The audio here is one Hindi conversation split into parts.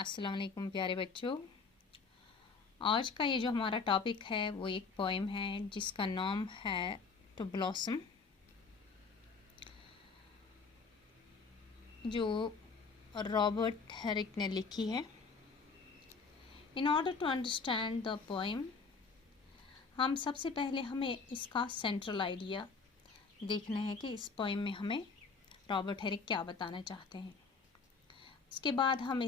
अस्सलाम वालेकुम प्यारे बच्चों। आज का ये जो हमारा टॉपिक है वो एक पोएम है जिसका नाम है टू ब्लॉसम, जो रॉबर्ट हेरिक ने लिखी है। In order to understand the poem, हम सबसे पहले हमें इसका सेंट्रल आइडिया देखना है कि इस पोएम में हमें रॉबर्ट हेरिक क्या बताना चाहते हैं। उसके बाद हम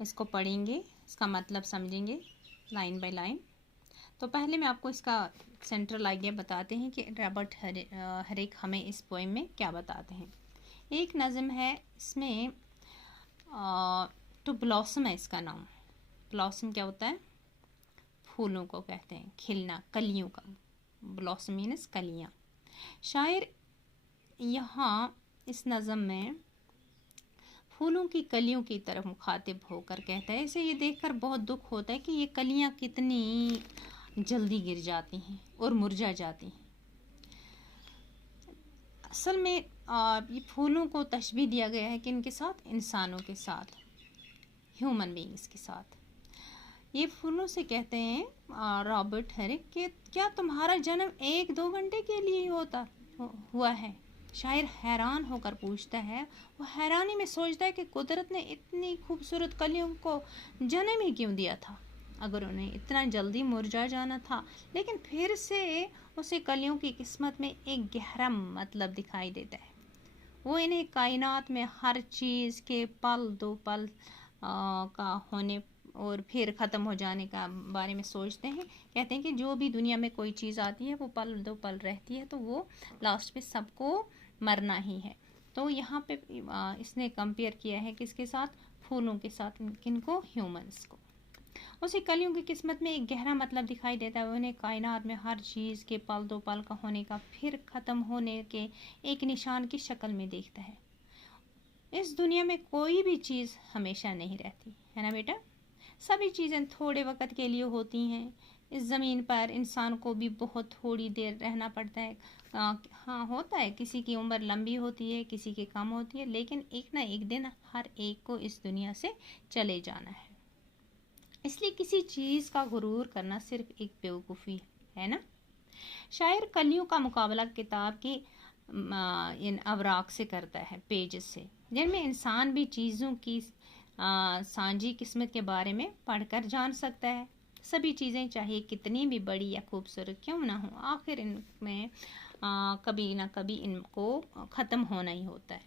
इसको पढ़ेंगे, इसका मतलब समझेंगे लाइन बाय लाइन। तो पहले मैं आपको इसका सेंट्रल आइडिया बताते हैं कि रॉबर्ट हेरिक हमें इस पोएम में क्या बताते हैं। एक नज़म है, इसमें टू ब्लॉसम है इसका नाम। ब्लॉसम क्या होता है? फूलों को कहते हैं, खिलना, कलियों का। ब्लॉसम मीन्स कलियाँ। शायर यहाँ इस नज़म में फूलों की कलियों की तरफ मुखातिब होकर कहता है, इसे ये देखकर बहुत दुख होता है कि ये कलियां कितनी जल्दी गिर जाती हैं और मुरझा जाती हैं। असल में ये फूलों को तशबीह दिया गया है कि इनके साथ, इंसानों के साथ, ह्यूमन बीइंग्स के साथ। ये फूलों से कहते हैं रॉबर्ट हेरिक कि क्या तुम्हारा जन्म 1-2 घंटे के लिए ही हुआ है? शायर हैरान होकर पूछता है। वो हैरानी में सोचता है कि कुदरत ने इतनी खूबसूरत कलियों को जन्म ही क्यों दिया था, अगर उन्हें इतना जल्दी मुरझा जाना था। लेकिन फिर से उसे कलियों की किस्मत में एक गहरा मतलब दिखाई देता है। वो इन्हें कायनात में हर चीज़ के पल दो पल का होने और फिर ख़त्म हो जाने का बारे में सोचते हैं। कहते हैं कि जो भी दुनिया में कोई चीज़ आती है वो पल दो पल रहती है, तो वो लास्ट पे सबको मरना ही है। तो यहाँ पे इसने कंपेयर किया है किसके साथ? फूलों के साथ। किनको? ह्यूमंस को। उसे कलियों की किस्मत में एक गहरा मतलब दिखाई देता है। उन्हें कायनात में हर चीज़ के पल दो पल का होने का, फिर ख़त्म होने के एक निशान की शक्ल में देखता है। इस दुनिया में कोई भी चीज़ हमेशा नहीं रहती है ना बेटा। सभी चीज़ें थोड़े वक्त के लिए होती हैं। इस ज़मीन पर इंसान को भी बहुत थोड़ी देर रहना पड़ता है। हाँ, होता है, किसी की उम्र लंबी होती है, किसी की कम होती है, लेकिन एक ना एक दिन हर एक को इस दुनिया से चले जाना है। इसलिए किसी चीज़ का गुरूर करना सिर्फ एक बेवकूफ़ी है ना। शायर कलियों का मुकाबला किताब की इन अवराक से करता है, पेजेस से, जिनमें इंसान भी चीज़ों की सांझी किस्मत के बारे में पढ़कर जान सकता है। सभी चीज़ें चाहे कितनी भी बड़ी या खूबसूरत क्यों ना हो, आखिर इनमें कभी ना कभी इनको ख़त्म होना ही होता है।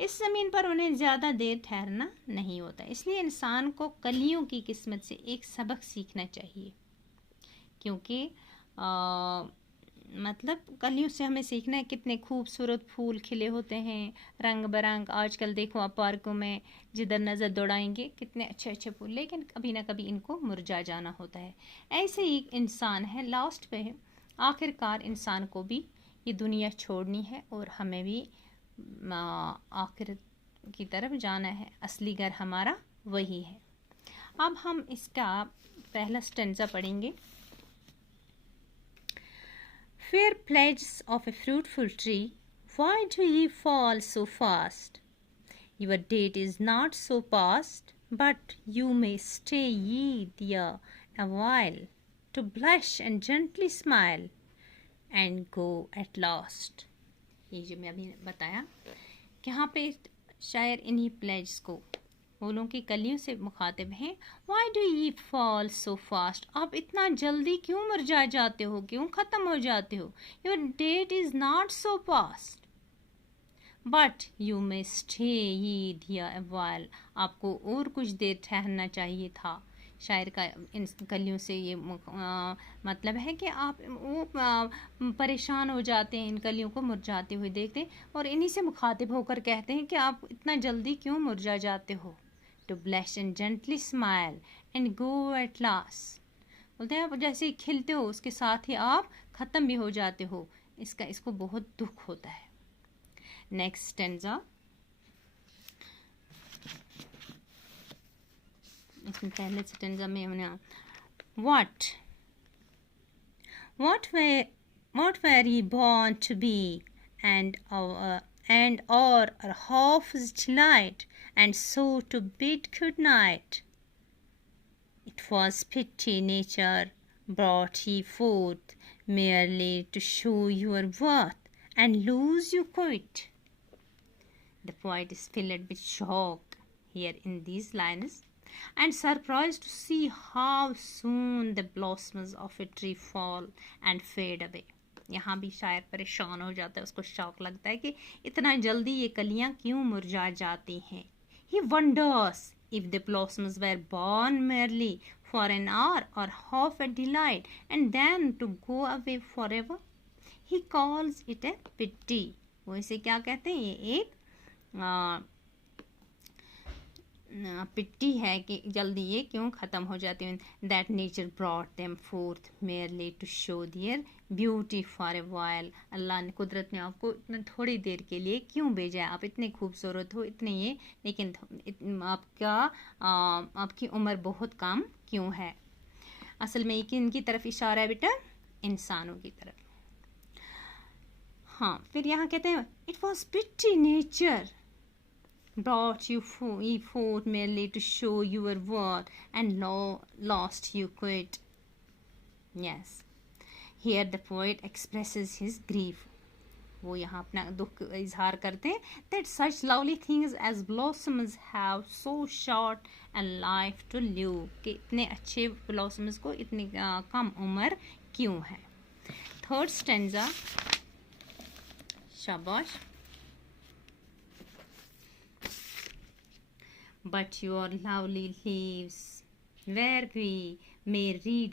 इस ज़मीन पर उन्हें ज़्यादा देर ठहरना नहीं होता। इसलिए इंसान को कलियों की किस्मत से एक सबक सीखना चाहिए, क्योंकि मतलब कलियों से हमें सीखना है। कितने खूबसूरत फूल खिले होते हैं, रंग बरंग। आजकल देखो आप पार्कों में जिधर नज़र दौड़ाएंगे कितने अच्छे अच्छे फूल, लेकिन कभी ना कभी इनको मुरझा जाना होता है। ऐसे ही इंसान है, लास्ट पे आखिरकार इंसान को भी ये दुनिया छोड़नी है और हमें भी आखिर की तरफ जाना है। असली घर हमारा वही है। अब हम इसका पहला स्टेंजा पढ़ेंगे। Fair pledges of a fruitful tree, why do ye fall so fast? Your date is not so past, but you may stay ye there a while, to blush and gently smile, and go at last. ये जो मैं अभी बताया कि यहाँ पे शायर इन्हीं प्लेज को, फूलों की कलियों से मुखातिब हैं। Why do ye fall so fast? आप इतना जल्दी क्यों मुरझा जाते हो, क्यों ख़त्म हो जाते हो? Your date is not so past, but you may stay ye there a while. आपको और कुछ देर ठहरना चाहिए था। शायर का इन कलियों से ये मतलब है कि आप वो परेशान हो जाते हैं इन कलियों को मुरझाते हुए देखते, और इन्हीं से मुखातिब होकर कहते हैं कि आप इतना जल्दी क्यों मुरझा जाते हो। To blush and gently smile and go at last. बोलते हैं आप जैसे खिलते हो उसके साथ ही आप ख़त्म भी हो जाते हो। इसको बहुत दुख होता है। नेक्स्ट स्टेंजा, इसमें पहले स्टेंजा में हमने what were ye born to be, and or half delight, and so to bid good night. It was pity nature brought ye forth merely to show your worth and lose you quite. The poet is filled with shock here in these lines and surprised to see how soon the blossoms of a tree fall and fade away. यहाँ भी शायर परेशान हो जाता है, उसको शौक लगता है कि इतना जल्दी ये कलियां क्यों मुरझा जाती हैं. He wonders if the blossoms were born merely for an hour or half a delight and then to go away forever. He calls it a pity. वो इसे क्या कहते हैं? ये एक पिट्टी है कि जल्दी ये क्यों ख़त्म हो जाती हैं. That nature brought them forth merely to show their beauty for a while. अल्लाह ने, कुदरत ने आपको इतना थोड़ी देर के लिए क्यों भेजा है? आप इतने खूबसूरत हो, इतने ये, लेकिन आपकी उम्र बहुत कम क्यों है? असल में इनकी तरफ इशारा है बेटा, इंसानों की तरफ. हाँ, फिर यहाँ कहते हैं it was pity nature brought you forth merely to show your worth and lost you quit. Yes, here the poet expresses his grief. वो यहाँ अपना दुख इजहार करते हैं that such lovely things as blossoms have so short a life to live. कि इतने अच्छे blossoms को इतनी कम उम्र क्यों है? थर्ड स्टेंजा, शाबाश. But your lovely leaves, where we may read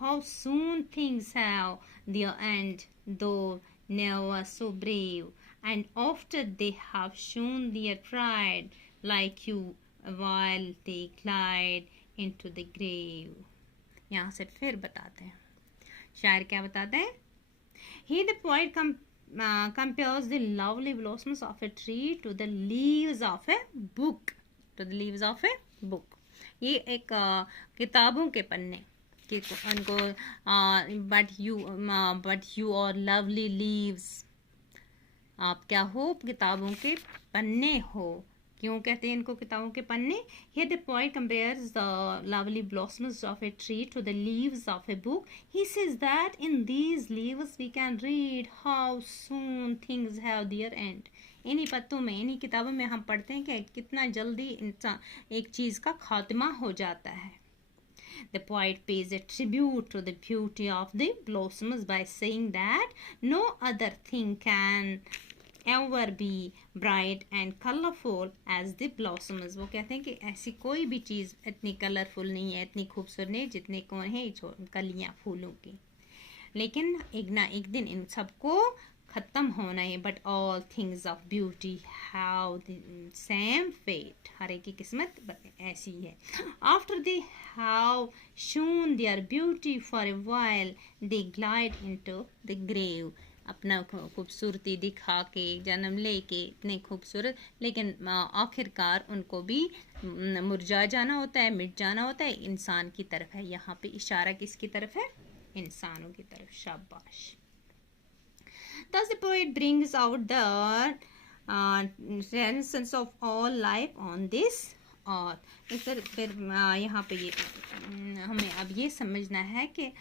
how soon things have their end, though never so brave, and after they have shown their pride, like you, while they glide into the grave. यहाँ से फिर बताते हैं, शायर क्या बताते हैं? Here the poet compares the lovely blossoms of a tree to the leaves of a book. To the leaves of a book. ये एक किताबों के पन्ने कि उनको but you are lovely leaves. आप क्या हो? किताबों के पन्ने हो. क्यों कहते हैं इनको किताबों के पन्ने? Here the poet compares the lovely blossoms of a tree to the leaves of a book. He says that in these leaves we can read how soon things have their end. इन्हीं पत्तों में, इन्हीं किताबों में हम पढ़ते हैं कि कितना जल्दी इंसान एक चीज़ का खात्मा हो जाता है. The poet pays a tribute to the beauty of the blossoms by saying that no other thing can ever be bright and colorful as the blossoms. वो कहते हैं कि ऐसी कोई भी चीज़ इतनी कलरफुल नहीं है, इतनी खूबसूरत नहीं जितने कौन है कलियाँ फूलों की. लेकिन एक ना एक दिन इन सबको ख़त्म होना है. But all things of beauty have the same fate. हर एक की किस्मत ऐसी है. After they have shown their beauty for a while they glide into the grave. अपना खूबसूरती दिखा के, जन्म ले के इतने खूबसूरत, लेकिन आखिरकार उनको भी मुरझा जाना होता है, मिट जाना होता है. इंसान की तरफ है यहाँ पे इशारा. किसकी तरफ है? इंसानों की तरफ. शाबाश. Thus the poet brings out the essence of all life on this earth. फिर यहाँ पे ये हमें अब ये समझना है कि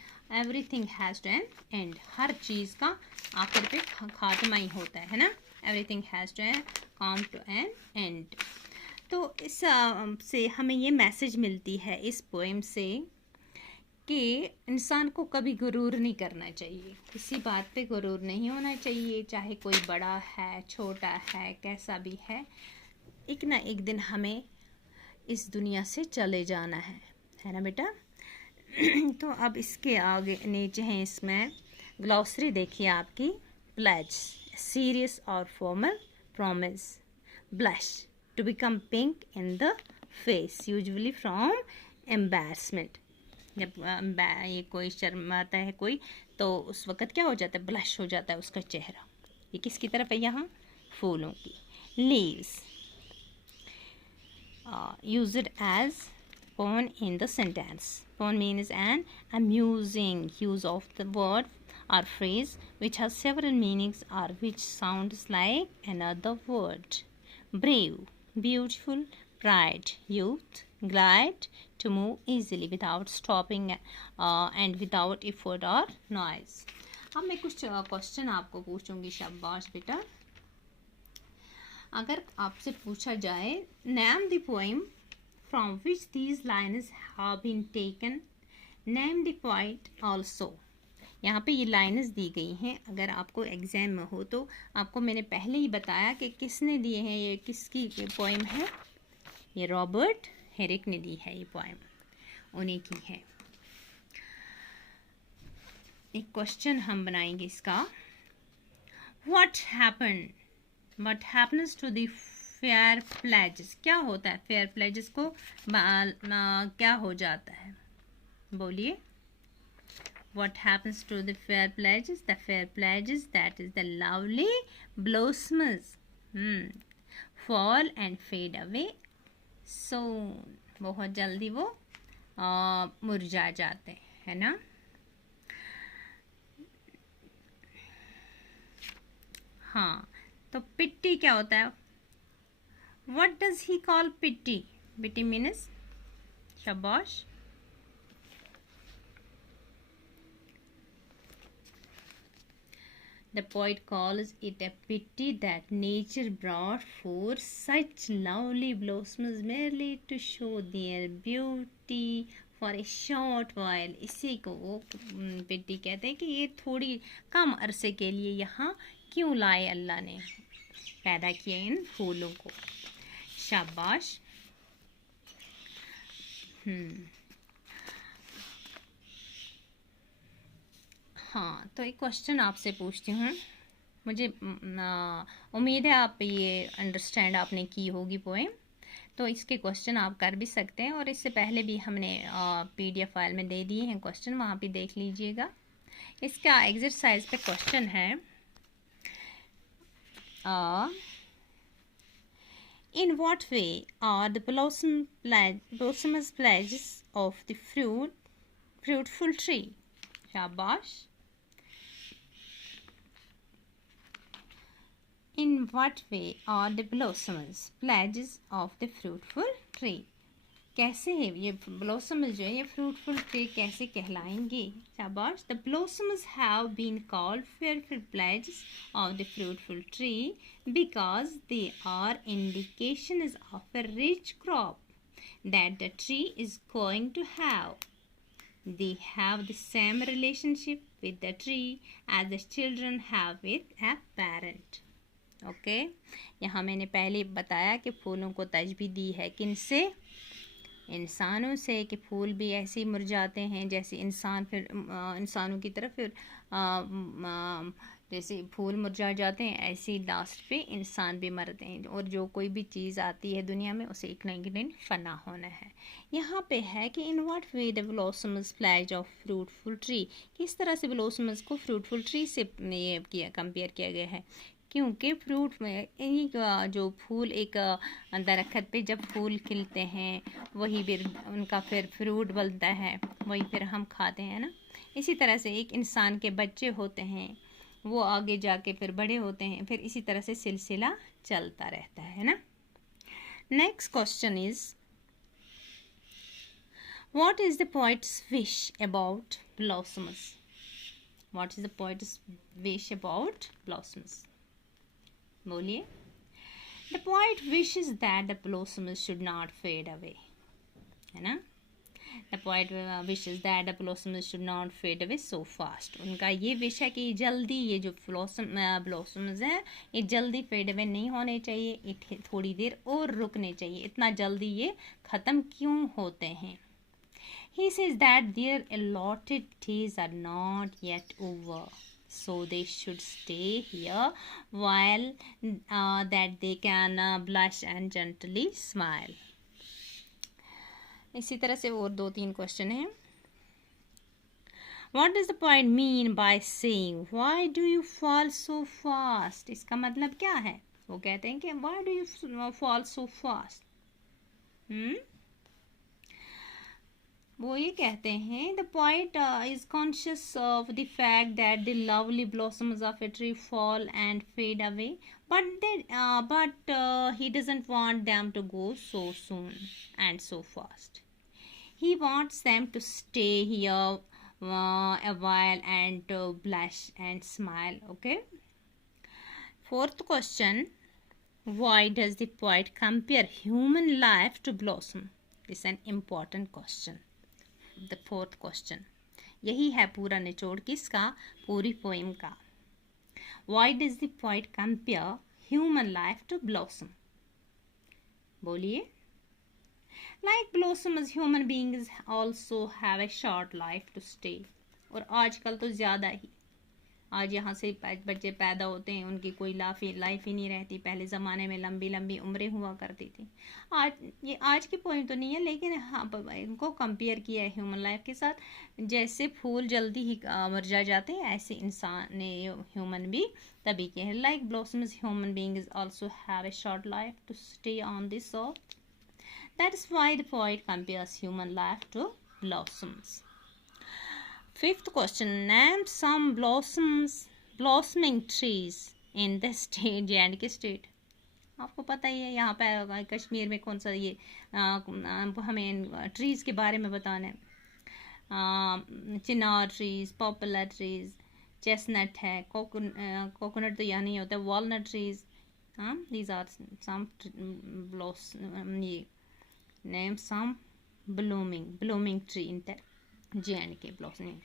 everything has to an end. हर चीज़ का आखिर पे खात्मा ही होता है ना. Everything has to come to an end. तो इस से हमें ये मैसेज मिलती है इस पोएम से कि इंसान को कभी गुरूर नहीं करना चाहिए. किसी बात पे गुरूर नहीं होना चाहिए, चाहे कोई बड़ा है, छोटा है, कैसा भी है. एक ना एक दिन हमें इस दुनिया से चले जाना है ना बेटा. तो अब इसके आगे नीचे हैं इसमें ग्लॉसरी देखिए आपकी. प्लेज, सीरियस और formal promise. Blush, to become pink in the face, usually from embarrassment. जब ये कोई शर्माता है कोई, तो उस वक़्त क्या हो जाता है? ब्लश हो जाता है उसका चेहरा. ये किसकी तरफ है? यहाँ फूलों की. Leaves, used as pawn in the sentence. Pawn means an amusing use of the word or phrase which has several meanings or which sounds like another word. Brave, beautiful, bright youth, glad to move easily without stopping and without effort or noise. अब मैं कुछ क्वेश्चन आपको पूछूंगी. शाबाश बेटा. अगर आपसे पूछा जाए name the poem from which these lines have been taken, name the poet also. यहाँ पे ये लाइन्स दी गई हैं. अगर आपको एग्जाम में हो तो आपको मैंने पहले ही बताया कि किसने दिए हैं, ये किसकी पोएम है. ये रॉबर्ट हेरिक ने दी है. ये पोएम उन्हीं की है. एक क्वेश्चन हम बनाएंगे इसका. What happens to the fair pledges? क्या होता है fair pledges को? क्या हो जाता है? बोलिए. What happens to the fair pledges? The fair pledges, that is the lovely blossoms, fall and fade away soon. बहुत जल्दी वो मुरझा जाते हैं, है ना. हाँ, तो पिट्टी क्या होता है? What does he call पिट्टी? पिट्टी means शाबाश. The poet calls it a pity that nature brought forth such lovely blossoms merely to show their beauty for a short while. इसी को वो पिट्टी कहते हैं कि ये थोड़ी कम अरसे के लिए यहाँ क्यों लाए अल्लाह ने, पैदा किए इन फूलों को. शाबाश. हाँ, तो एक क्वेश्चन आपसे पूछती हूँ. मुझे उम्मीद है आप ये अंडरस्टैंड आपने की होगी पोएम. तो इसके क्वेश्चन आप कर भी सकते हैं, और इससे पहले भी हमने PDF फाइल में दे दिए हैं क्वेश्चन, वहाँ पे देख लीजिएगा. इसका एक्सरसाइज पे क्वेश्चन है. In what way are the blossomous pledges of the fruitful tree? शाबाश. In what way are the blossoms pledges of the fruitful tree? कैसे है ये blossoms जो है ये fruitful tree कैसे कहलाएंगे? शाबाश. The blossoms have been called fruitful pledges of the fruitful tree because they are indications of a rich crop that the tree is going to have. They have the same relationship with the tree as the children have with a parent. Okay. यहाँ मैंने पहले बताया कि फूलों को तशबीह दी है किनसे? इंसानों से, कि फूल भी ऐसे ही मुरझाते हैं जैसे इंसान, फिर इंसानों की तरफ फिर जैसे फूल मुरझा जाते हैं ऐसे ही लास्ट पे इंसान भी मरते हैं. और जो कोई भी चीज़ आती है दुनिया में उसे एक ना एक दिन फना होना है. यहाँ पे है कि in what way the blossoms pledge of fruitful tree. किस तरह से ब्लॉसम्स को फ्रूटफुल ट्री से ये किया कंपेयर किया गया है, क्योंकि फ्रूट में जो फूल एक दरख्त पे जब फूल खिलते हैं वही फिर उनका फिर फ्रूट बनता है, वही फिर हम खाते हैं ना. इसी तरह से एक इंसान के बच्चे होते हैं, वो आगे जाके फिर बड़े होते हैं, फिर इसी तरह से सिलसिला चलता रहता है ना. Next question is what is the poet's wish about blossoms? What is the poet's wish about blossoms? बोलिए. The poet wishes that the blossoms should not fade away, है ना. The poet wishes that the blossoms should not fade away so fast. उनका ये विश है कि जल्दी ये जो ब्लॉसम्स हैं ये जल्दी फेड अवे नहीं होने चाहिए, ये थोड़ी देर और रुकने चाहिए. इतना जल्दी ये ख़त्म क्यों होते हैं? He says that their allotted days are not yet over, so they should stay here while that they can blush and gently smile. इसी तरह से और 2-3 क्वेश्चन हैं. What does the poet mean by saying why do you fall so fast? इसका मतलब क्या है? वो कहते हैं कि why do you fall so fast? वो ये कहते हैं the poet is conscious of the fact that the lovely blossoms of a tree fall and fade away, but he doesn't want them to go so soon and so fast. He wants them to stay here a while and to blush and smile. Okay. Fourth question. Why does the poet compare human life to blossom? It's an important question. The fourth question. यही है पूरा निचोड़ किसका, पूरी पोएम का. Why does the poet compare human life to blossom? बोलिए. Like blossoms, human beings also have a short life to stay. और आजकल तो ज़्यादा ही, आज यहाँ से बच्चे पैदा होते हैं, उनकी कोई लाइफ ही नहीं रहती. पहले ज़माने में लंबी लंबी उम्रें हुआ करती थी. ये आज की पॉइंट तो नहीं है, लेकिन हाँ इनको कंपेयर किया है ह्यूमन लाइफ के साथ. जैसे फूल जल्दी ही मुरझा जाते हैं, ऐसे इंसान ह्यूमन भी तभी के हैं. Like blossoms, human beings also have a short life to stay on this earth. That is why the poet compares human life to blossoms. Fifth question. Name some blossoming trees in the state. J&K state. आपको पता ही है यहाँ पे कश्मीर में कौन सा ये हमें ट्रीज़ के बारे में बताना है. Chinar trees, poplar trees, chestnut है, कोकोनट तो यहाँ नहीं होता, walnut trees. These are some ये name some blooming tree in the J&K blossoming.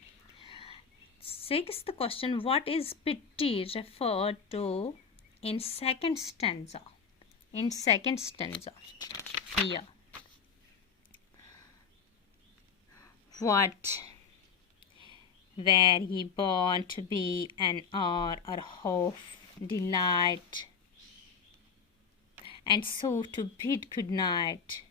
Sixth question. What is pity referred to in second stanza? In second stanza here. What were ye born to be an hour or hope, delight, and so to bid good night.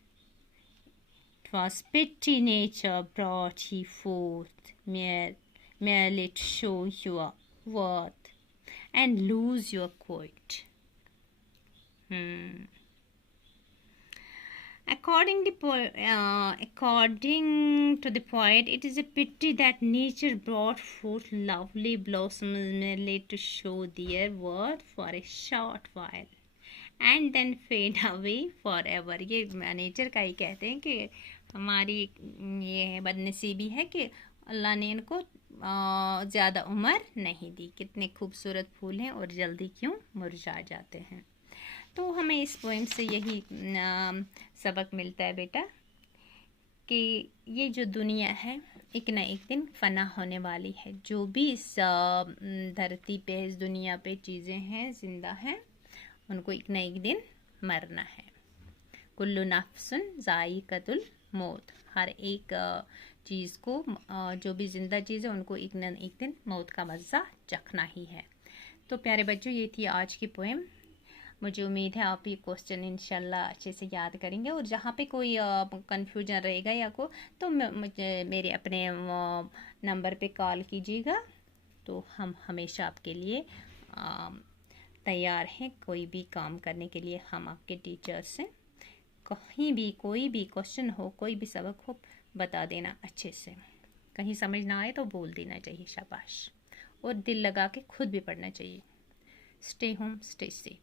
'Twas pity nature brought ye forth, merely to show your worth and lose your quite. According to the poet, it is a pity that nature brought forth lovely blossoms merely to show their worth for a short while and then fade away forever. ये नेचर का ही कहते हैं कि हमारी ये है बदनसीबी है कि अल्लाह ने इनको ज़्यादा उम्र नहीं दी. कितने खूबसूरत फूल हैं और जल्दी क्यों मुरझा जाते हैं. तो हमें इस पोएम से यही सबक मिलता है बेटा कि ये जो दुनिया है एक ना एक दिन फना होने वाली है. जो भी इस धरती पे, इस दुनिया पे चीज़ें हैं, जिंदा हैं, उनको एक ना एक दिन मरना है. कुल्लु नफ्सुन ज़ाइक़तुल मौत. हर एक चीज़ को, जो भी ज़िंदा चीज़ है, उनको एक न एक दिन मौत का मज़ा चखना ही है. तो प्यारे बच्चों, ये थी आज की पोएम. मुझे उम्मीद है आप ये क्वेश्चन इंशाल्लाह अच्छे से याद करेंगे. और जहाँ पे कोई कन्फ्यूजन रहेगा या को, तो मुझे मेरे अपने नंबर पे कॉल कीजिएगा. तो हम हमेशा आपके लिए तैयार हैं. कोई भी काम करने के लिए हम आपके टीचर्स हैं. कहीं भी कोई भी क्वेश्चन हो, कोई भी सबक हो, बता देना अच्छे से. कहीं समझ ना आए तो बोल देना चाहिए, शाबाश. और दिल लगा के खुद भी पढ़ना चाहिए. Stay home, stay safe.